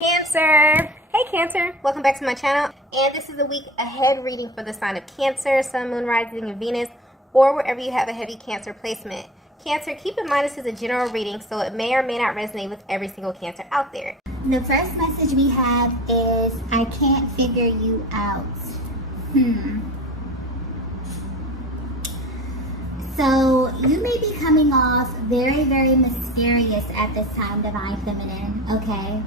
Cancer! Hey Cancer! Welcome back to my channel, and this is a week ahead reading for the sign of Cancer, Sun, Moon, Rising, and Venus, or wherever you have a heavy Cancer placement. Cancer, keep in mind this is a general reading, so it may or may not resonate with every single Cancer out there. The first message we have is, I can't figure you out. So you may be coming off very, very mysterious at this time, Divine Feminine, okay?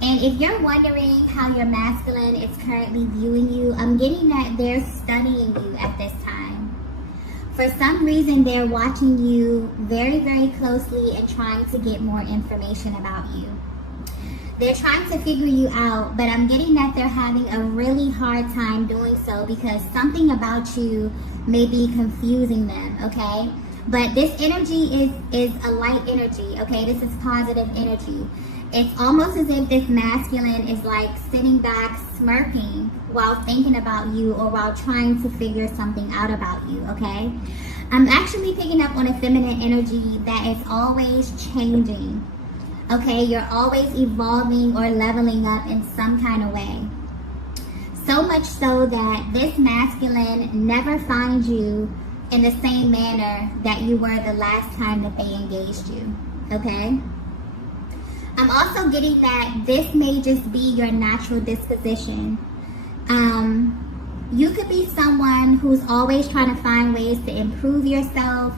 And if you're wondering how your masculine is currently viewing you, I'm getting that they're studying you at this time. For some reason, they're watching you very, very closely and trying to get more information about you. They're trying to figure you out, but I'm getting that they're having a really hard time doing so because something about you may be confusing them, okay? But this energy is a light energy, okay? This is positive energy. It's almost as if this masculine is like sitting back smirking while thinking about you or while trying to figure something out about you, okay? I'm actually picking up on a feminine energy that is always changing, okay? You're always evolving or leveling up in some kind of way. So much so that this masculine never finds you in the same manner that you were the last time that they engaged you, okay? I'm also getting that this may just be your natural disposition. You could be someone who's always trying to find ways to improve yourself,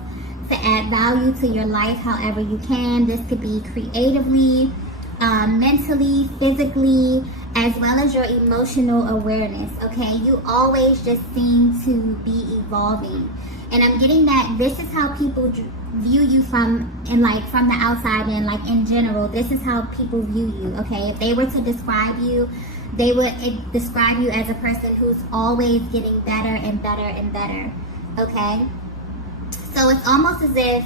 to add value to your life however you can. This could be creatively, mentally, physically, as well as your emotional awareness, okay? You always just seem to be evolving. And I'm getting that this is how people view you from the outside and like in general. This is how people view you, okay? If they were to describe you, they would describe you as a person who's always getting better and better and better, okay? So it's almost as if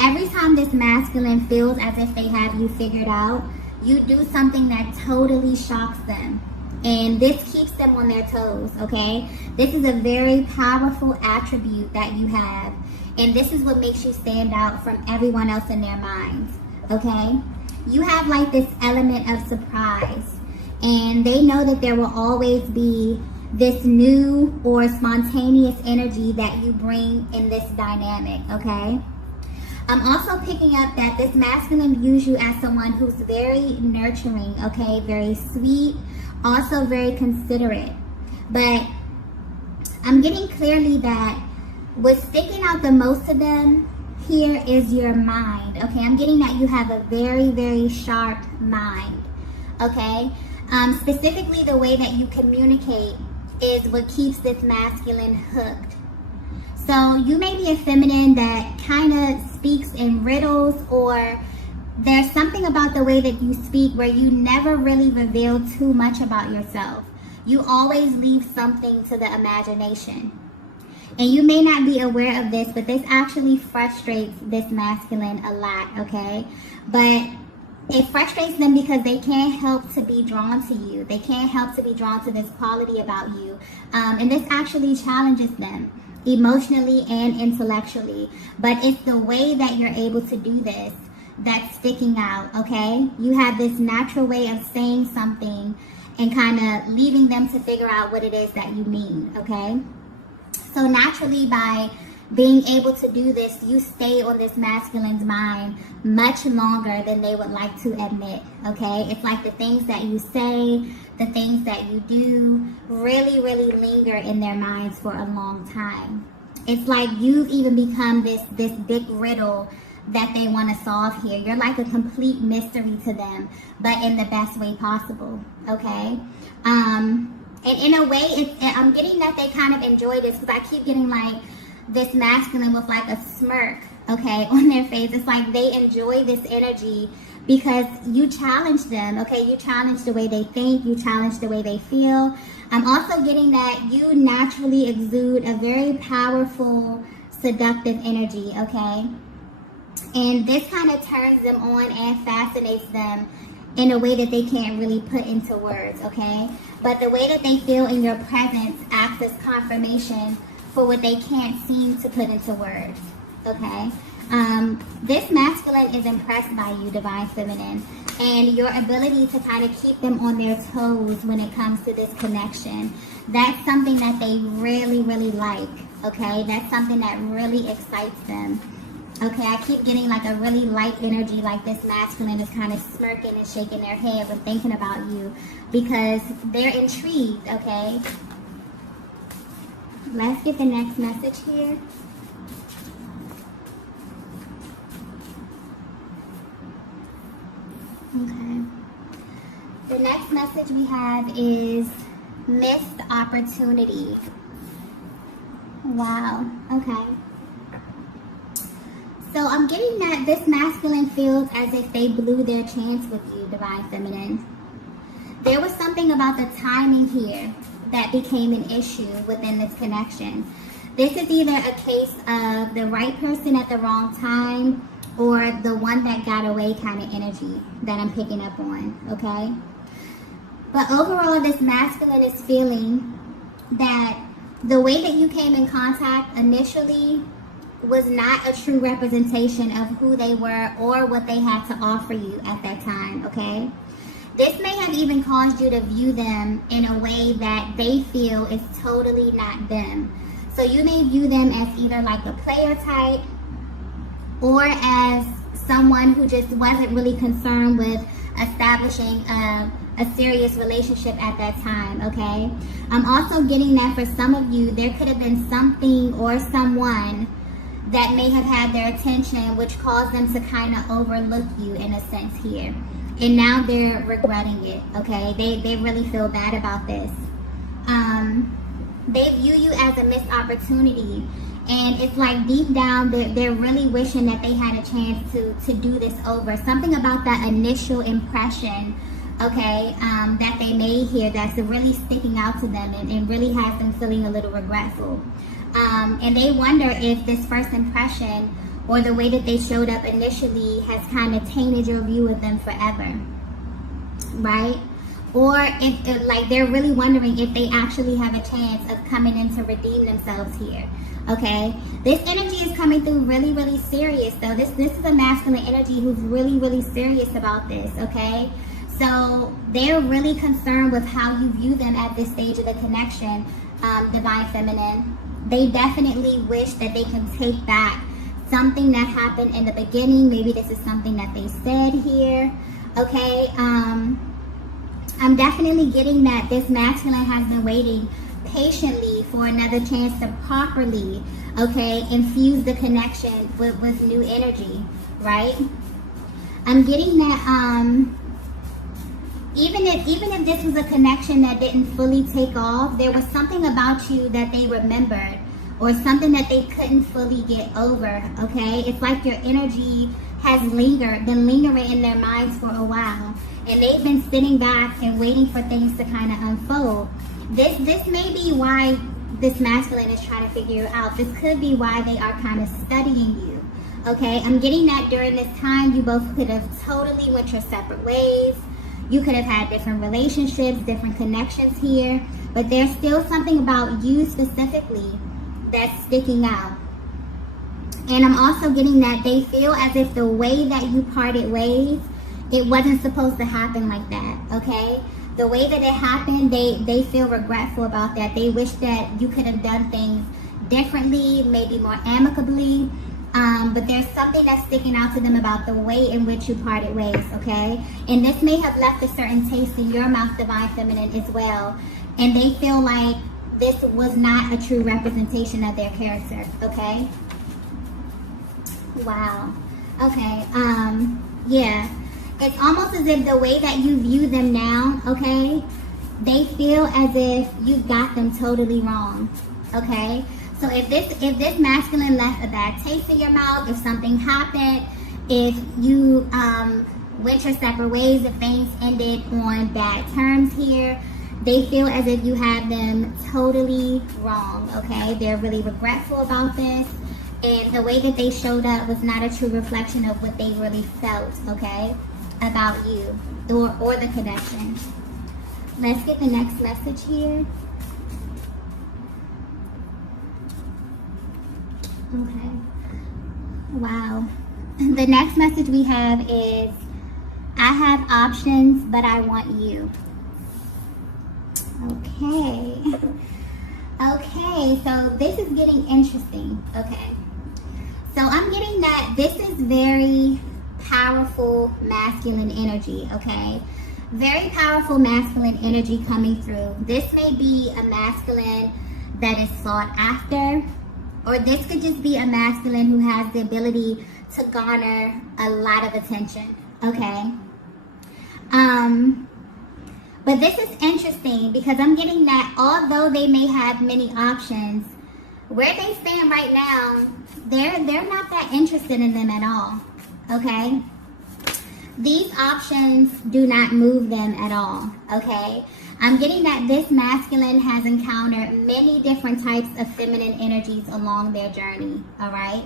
every time this masculine feels as if they have you figured out, you do something that totally shocks them. And this keeps them on their toes, okay? This is a very powerful attribute that you have. And this is what makes you stand out from everyone else in their minds, okay? You have like this element of surprise. And they know that there will always be this new or spontaneous energy that you bring in this dynamic, okay? I'm also picking up that this masculine views you as someone who's very nurturing, okay? Very sweet, also very considerate. But I'm getting clearly that what's sticking out the most to them here is your mind, okay? I'm getting that you have a very, very sharp mind, okay? Specifically, the way that you communicate is what keeps this masculine hooked. So you may be a feminine that kind of speaks in riddles, or there's something about the way that you speak where you never really reveal too much about yourself. You always leave something to the imagination. And you may not be aware of this, but this actually frustrates this masculine a lot, okay? But it frustrates them because they can't help to be drawn to you. They can't help to be drawn to this quality about you. And this actually challenges them emotionally and intellectually. But it's the way that you're able to do this that's sticking out, okay? You have this natural way of saying something and kind of leaving them to figure out what it is that you mean, okay? So naturally, by being able to do this, you stay on this masculine's mind much longer than they would like to admit, okay? It's like the things that you say, the things that you do really, really linger in their minds for a long time. It's like you've even become this big riddle that they want to solve here. You're like a complete mystery to them, but in the best way possible, okay? And in a way, I'm getting that they kind of enjoy this because I keep getting like this masculine with like a smirk, okay, on their face. It's like they enjoy this energy because you challenge them, okay? You challenge the way they think, you challenge the way they feel. I'm also getting that you naturally exude a very powerful, seductive energy, okay? And this kind of turns them on and fascinates them in a way that they can't really put into words, okay? But the way that they feel in your presence acts as confirmation for what they can't seem to put into words, okay? This masculine is impressed by you, divine feminine, and your ability to kind of keep them on their toes when it comes to this connection. That's something that they really, really like, okay? That's something that really excites them. Okay, I keep getting like a really light energy, like this masculine is kind of smirking and shaking their head when thinking about you because they're intrigued, okay? Let's get the next message here. Okay. The next message we have is missed opportunity. Wow, okay. So I'm getting that this masculine feels as if they blew their chance with you, divine feminine. There was something about the timing here that became an issue within this connection. This is either a case of the right person at the wrong time or the one that got away kind of energy that I'm picking up on, okay? But overall, this masculine is feeling that the way that you came in contact initially was not a true representation of who they were or what they had to offer you at that time, okay? This may have even caused you to view them in a way that they feel is totally not them. So you may view them as either like a player type or as someone who just wasn't really concerned with establishing a serious relationship at that time, okay? I'm also getting that for some of you, there could have been something or someone that may have had their attention, which caused them to kind of overlook you in a sense here. And now they're regretting it, okay? They really feel bad about this. They view you as a missed opportunity. And it's like deep down, they're really wishing that they had a chance to do this over. Something about that initial impression, okay, that they made here that's really sticking out to them and really has them feeling a little regretful. And they wonder if this first impression or the way that they showed up initially has kind of tainted your view of them forever, right? Or if like they're really wondering if they actually have a chance of coming in to redeem themselves here, okay? This energy is coming through really, really serious though. This is a masculine energy who's really, really serious about this, okay? So they're really concerned with how you view them at this stage of the connection, divine feminine. They definitely wish that they can take back something that happened in the beginning. Maybe this is something that they said here, okay? I'm definitely getting that this masculine has been waiting patiently for another chance to properly, okay, infuse the connection with new energy, right? I'm getting that even if this was a connection that didn't fully take off, there was something about you that they remembered or something that they couldn't fully get over, okay? It's like your energy has been lingering in their minds for a while, and they've been sitting back and waiting for things to kind of unfold. This may be why this masculine is trying to figure it out. This could be why they are kind of studying you, okay? I'm getting that during this time, you both could have totally went your separate ways. You could have had different relationships, different connections here, but there's still something about you specifically that's sticking out. And I'm also getting that they feel as if the way that you parted ways, it wasn't supposed to happen like that, okay? The way that it happened, they feel regretful about that. They wish that you could have done things differently, maybe more amicably. But there's something that's sticking out to them about the way in which you parted ways, okay? And this may have left a certain taste in your mouth, divine feminine, as well. And they feel like this was not a true representation of their character, okay? Wow. Okay, yeah. It's almost as if the way that you view them now, okay, they feel as if you got them totally wrong, okay? So if this masculine left a bad taste in your mouth, if something happened, if you went your separate ways, if things ended on bad terms here, they feel as if you had them totally wrong, okay? They're really regretful about this, and the way that they showed up was not a true reflection of what they really felt, okay, about you or the connection. Let's get the next message here. Okay. Wow. The next message we have is, I have options, but I want you. Okay. Okay, so this is getting interesting. Okay. So I'm getting that this is very powerful masculine energy, okay? Very powerful masculine energy coming through. This may be a masculine that is sought after, or this could just be a masculine who has the ability to garner a lot of attention, okay? But this is interesting because I'm getting that although they may have many options, where they stand right now, they're not that interested in them at all, okay? These options do not move them at all, okay? I'm getting that this masculine has encountered many different types of feminine energies along their journey, all right?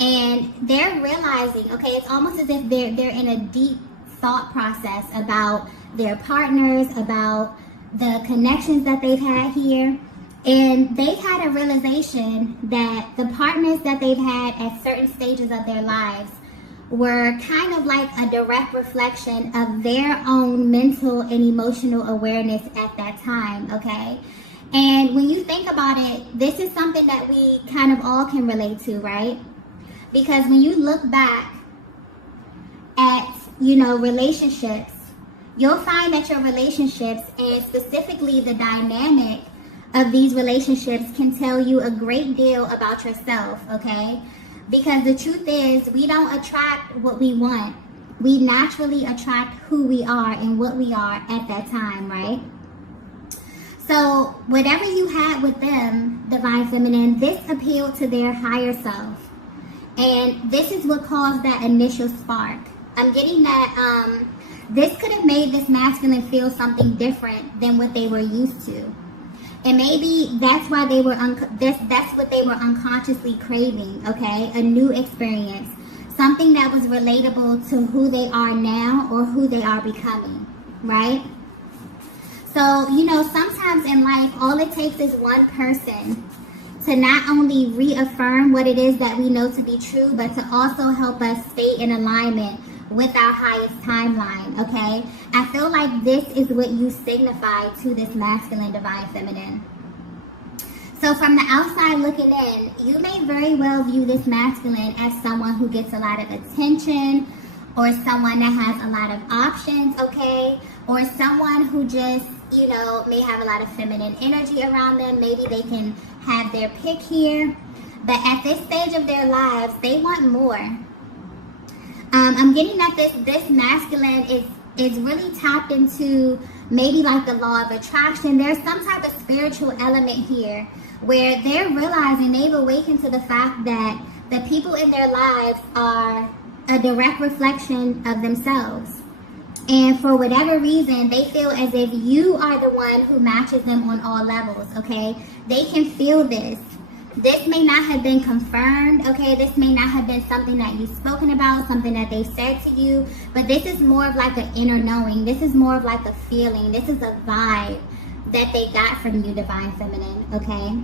And they're realizing, okay, it's almost as if they're in a deep thought process about their partners, about the connections that they've had here. And they've had a realization that the partners that they've had at certain stages of their lives were kind of like a direct reflection of their own mental and emotional awareness at that time, okay? And when you think about it, this is something that we kind of all can relate to, right? Because when you look back at, relationships, you'll find that your relationships, and specifically the dynamic of these relationships, can tell you a great deal about yourself, okay? Because the truth is, we don't attract what we want. We naturally attract who we are and what we are at that time, right? So whatever you had with them, Divine Feminine, this appealed to their higher self. And this is what caused that initial spark. I'm getting that this could have made this masculine feel something different than what they were used to. And maybe that's why they were that's what they were unconsciously craving, okay? A new experience. Something that was relatable to who they are now or who they are becoming, right? So, sometimes in life, all it takes is one person to not only reaffirm what it is that we know to be true, but to also help us stay in alignment with our highest timeline, okay? I feel like this is what you signify to this masculine Divine Feminine. So from the outside looking in, you may very well view this masculine as someone who gets a lot of attention, or someone that has a lot of options, okay? Or someone who just, may have a lot of feminine energy around them. Maybe they can have their pick here. But at this stage of their lives, they want more. I'm getting that this masculine is really tapped into maybe like the law of attraction. There's some type of spiritual element here where they're realizing, they've awakened to the fact that the people in their lives are a direct reflection of themselves. And for whatever reason, they feel as if you are the one who matches them on all levels, okay? They can feel this. This may not have been confirmed, okay? This may not have been something that you've spoken about, something that they said to you, but this is more of like an inner knowing. This is more of like a feeling. This is a vibe that they got from you, Divine Feminine, okay?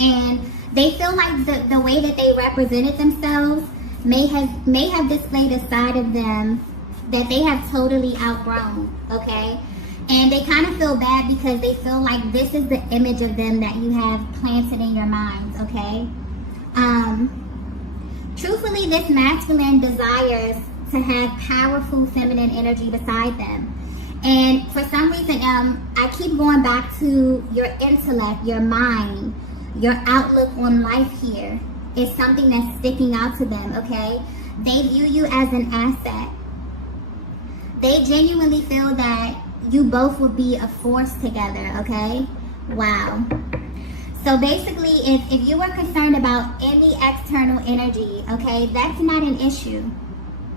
And they feel like the way that they represented themselves may have displayed a side of them that they have totally outgrown, okay? And they kind of feel bad because they feel like this is the image of them that you have planted in your minds, okay? Truthfully, this masculine desires to have powerful feminine energy beside them. And for some reason, I keep going back to your intellect, your mind, your outlook on life here is something that's sticking out to them, okay? They view you as an asset. They genuinely feel that you both would be a force together, okay? Wow. So basically, if you were concerned about any external energy, okay, that's not an issue.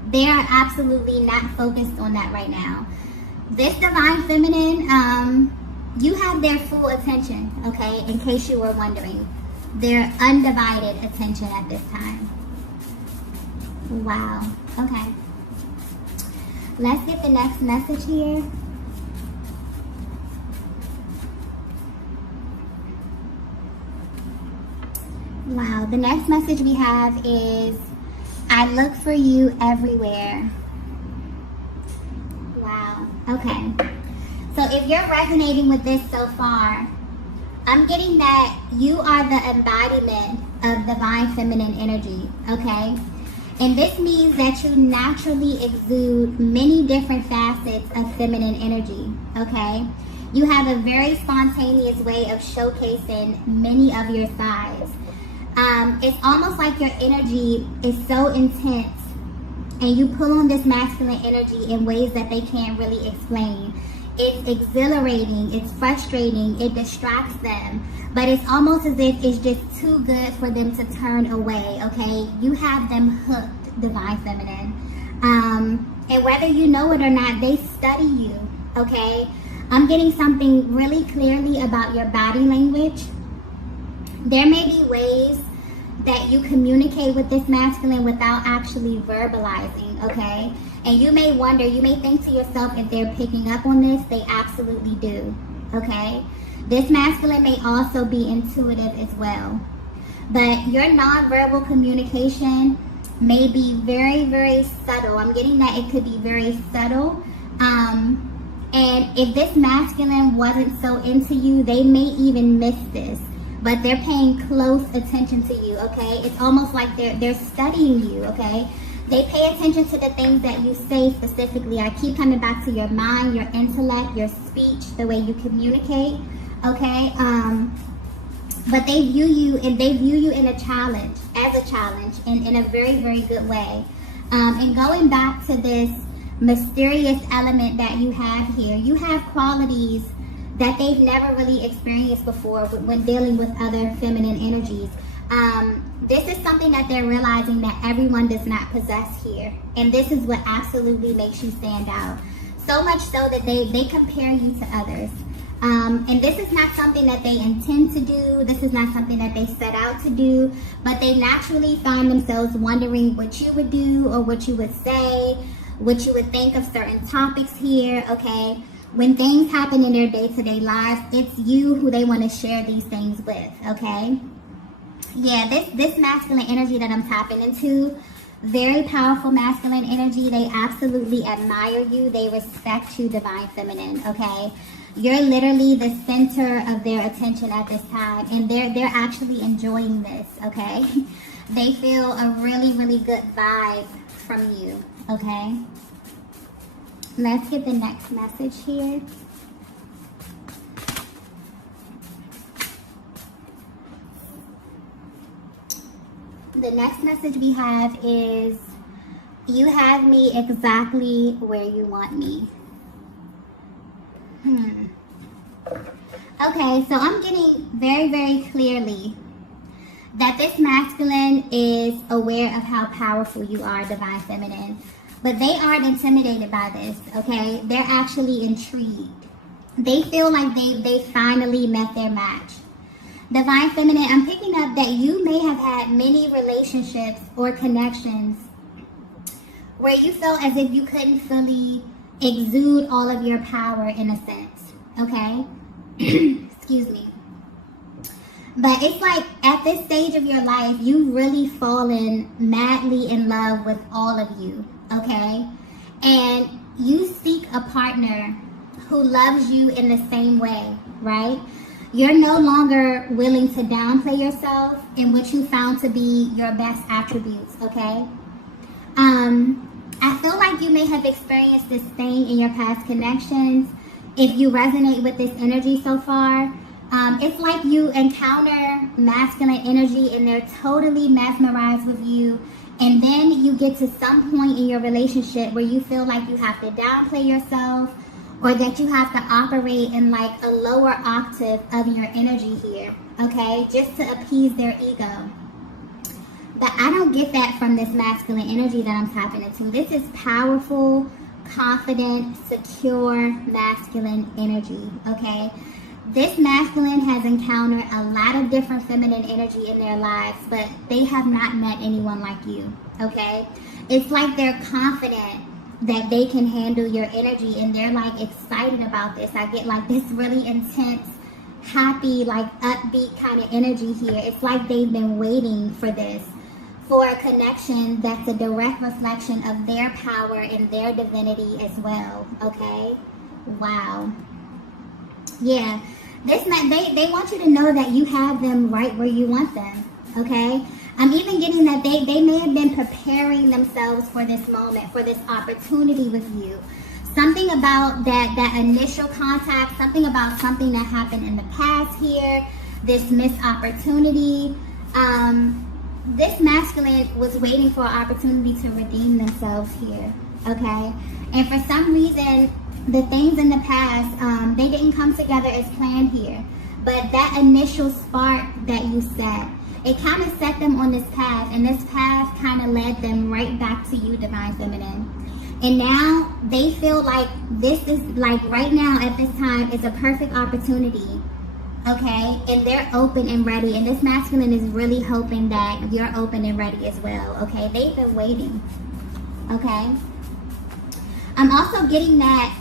They are absolutely not focused on that right now. This Divine Feminine, you have their full attention, okay, in case you were wondering. Their undivided attention at this time. Wow. Okay. Let's get the next message here. Wow. The next message we have is, I look for you everywhere. Wow. Okay. So if you're resonating with this so far, I'm getting that you are the embodiment of divine feminine energy, okay? And this means that you naturally exude many different facets of feminine energy, okay? You have a very spontaneous way of showcasing many of your sides. It's almost like your energy is so intense and you pull on this masculine energy in ways that they can't really explain. It's exhilarating, it's frustrating, it distracts them, but it's almost as if it's just too good for them to turn away, okay? You have them hooked, divine feminine. And whether you know it or not, they study you, okay? I'm getting something really clearly about your body language. There may be ways that you communicate with this masculine without actually verbalizing, okay? And you may wonder, you may think to yourself, if they're picking up on this, they absolutely do, okay? This masculine may also be intuitive as well. But your nonverbal communication may be very, very subtle. I'm getting that it could be very subtle. And if this masculine wasn't so into you, they may even miss this. But they're paying close attention to you, okay? It's almost like they're studying you, okay? They pay attention to the things that you say specifically. I keep coming back to your mind, your intellect, your speech, the way you communicate, okay? But they view you in a challenge, as a challenge, in a very, very good way. And going back to this mysterious element that you have here, you have qualities that they've never really experienced before when dealing with other feminine energies. This is something that they're realizing that everyone does not possess here. And this is what absolutely makes you stand out. So much so that they compare you to others. And this is not something that they intend to do. This is not something that they set out to do. But they naturally find themselves wondering what you would do or what you would say, what you would think of certain topics here, okay? When things happen in their day-to-day lives, it's you who they want to share these things with, okay? Yeah, this masculine energy that I'm tapping into, very powerful masculine energy. They absolutely admire you. They respect you, divine feminine, okay? You're literally the center of their attention at this time, and they're actually enjoying this, okay? They feel a really, really good vibe from you, okay? Let's get the next message here. The next message we have is, you have me exactly where you want me. Okay, so I'm getting very, very clearly that this masculine is aware of how powerful you are, divine feminine. But they aren't intimidated by this, okay? They're actually intrigued. They feel like they finally met their match. Divine feminine, I'm picking up that you may have had many relationships or connections where you felt as if you couldn't fully exude all of your power in a sense, okay? Excuse me. But it's like at this stage of your life, you've really fallen madly in love with all of you, okay? And you seek a partner who loves you in the same way, right? You're no longer willing to downplay yourself in what you found to be your best attributes, okay? I feel like you may have experienced this thing in your past connections. If you resonate with this energy so far, it's like you encounter masculine energy and they're totally mesmerized with you. And then you get to some point in your relationship where you feel like you have to downplay yourself, or that you have to operate in like a lower octave of your energy here, okay? Just to appease their ego. But I don't get that from this masculine energy that I'm tapping into. This is powerful, confident, secure, masculine energy, okay? This masculine has encountered a lot of different feminine energy in their lives, but they have not met anyone like you, okay? It's like they're confident that they can handle your energy and they're like excited about this. I get like this really intense happy, like upbeat kind of energy here. It's like they've been waiting for this, for a connection that's a direct reflection of their power and their divinity as well. Okay? Wow. Yeah. They want you to know that you have them right where you want them. Okay? I'm even getting that they may have been preparing themselves for this moment, for this opportunity with you. Something about that initial contact, something about something that happened in the past here, this missed opportunity. This masculine was waiting for an opportunity to redeem themselves here, okay? And for some reason, the things in the past, they didn't come together as planned here. But that initial spark that you set, it kind of set them on this path, and this path kind of led them right back to you, Divine Feminine. And now they feel like this is, like right now at this time, is a perfect opportunity, okay? And they're open and ready, and this masculine is really hoping that you're open and ready as well, okay? They've been waiting, okay? I'm also getting that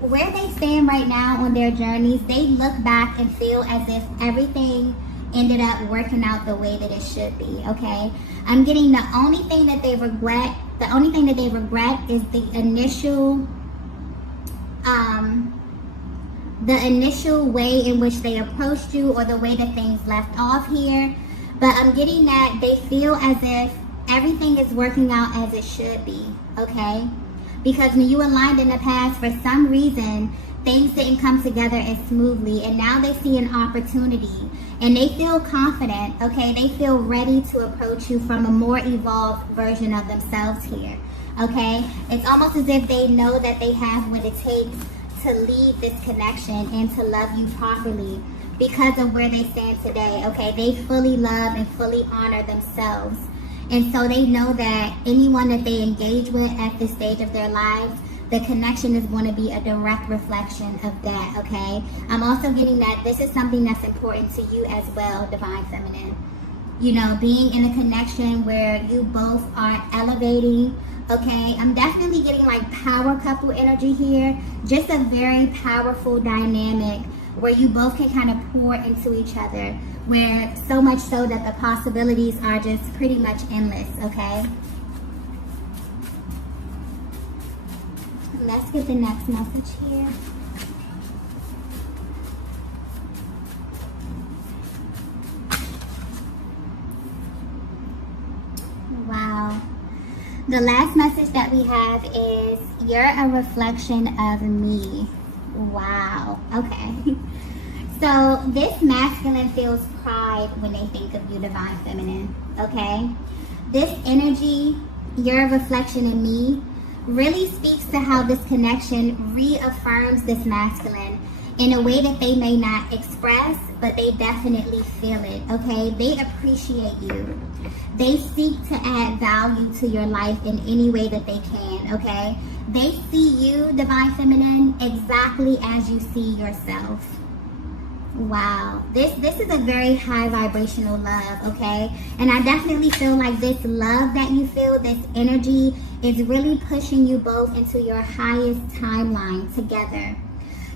where they stand right now on their journeys, they look back and feel as if everything ended up working out the way that it should be, okay? I'm getting the only thing that they regret is the initial way in which they approached you, or the way that things left off here. But I'm getting that they feel as if everything is working out as it should be, okay? Because when you aligned in the past, for some reason, things didn't come together as smoothly, and now they see an opportunity, and they feel confident, okay? They feel ready to approach you from a more evolved version of themselves here, okay? It's almost as if they know that they have what it takes to lead this connection and to love you properly because of where they stand today, okay? They fully love and fully honor themselves. And so they know that anyone that they engage with at this stage of their lives, the connection is going to be a direct reflection of that, okay? I'm also getting that this is something that's important to you as well, Divine Feminine. You know, being in a connection where you both are elevating, okay? I'm definitely getting like power couple energy here. Just a very powerful dynamic where you both can kind of pour into each other, where so much so that the possibilities are just pretty much endless, okay? Let's get the next message here. Wow. The last message that we have is, you're a reflection of me. Wow. Okay. So this masculine feels pride when they think of you, Divine Feminine. Okay? This energy, you're a reflection of me, really speaks to how this connection reaffirms this masculine in a way that they may not express, but they definitely feel it, okay? They appreciate you. They seek to add value to your life in any way that they can, okay? They see you, Divine Feminine, exactly as you see yourself. Wow, this is a very high vibrational love, okay? And I definitely feel like this love that you feel, this energy, is really pushing you both into your highest timeline together.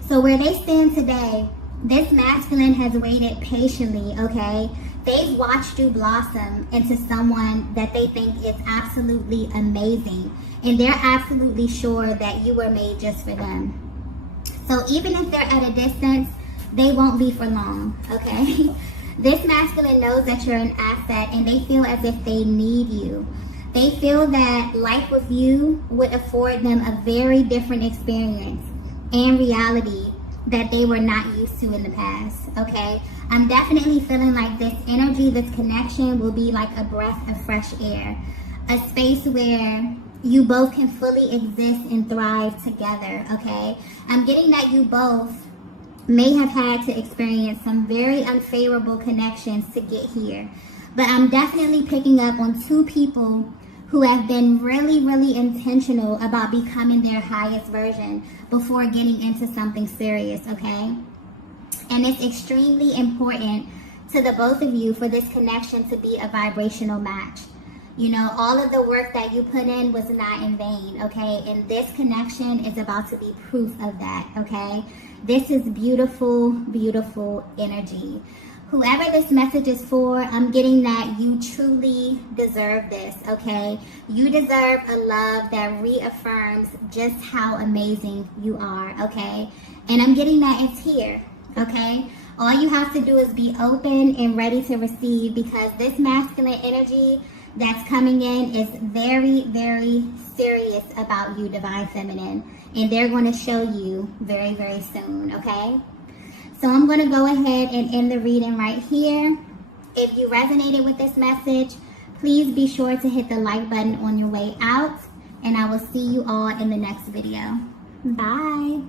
So where they stand today, this masculine has waited patiently, okay? They've watched you blossom into someone that they think is absolutely amazing. And they're absolutely sure that you were made just for them. So even if they're at a distance, they won't be for long, okay? This masculine knows that you're an asset, and they feel as if they need you. They feel that life with you would afford them a very different experience and reality that they were not used to in the past, okay? I'm definitely feeling like this energy, this connection will be like a breath of fresh air, a space where you both can fully exist and thrive together, okay? I'm getting that you both may have had to experience some very unfavorable connections to get here. But I'm definitely picking up on two people who have been really, really intentional about becoming their highest version before getting into something serious, okay? And it's extremely important to the both of you for this connection to be a vibrational match. You know, all of the work that you put in was not in vain, okay? And this connection is about to be proof of that, okay? This is beautiful, beautiful energy. Whoever this message is for, I'm getting that you truly deserve this, okay? You deserve a love that reaffirms just how amazing you are, okay? And I'm getting that it's here, okay? All you have to do is be open and ready to receive, because this masculine energy that's coming in is very, very serious about you, Divine Feminine. And they're going to show you very, very soon, okay? So I'm going to go ahead and end the reading right here. If you resonated with this message, please be sure to hit the like button on your way out. And I will see you all in the next video. Bye.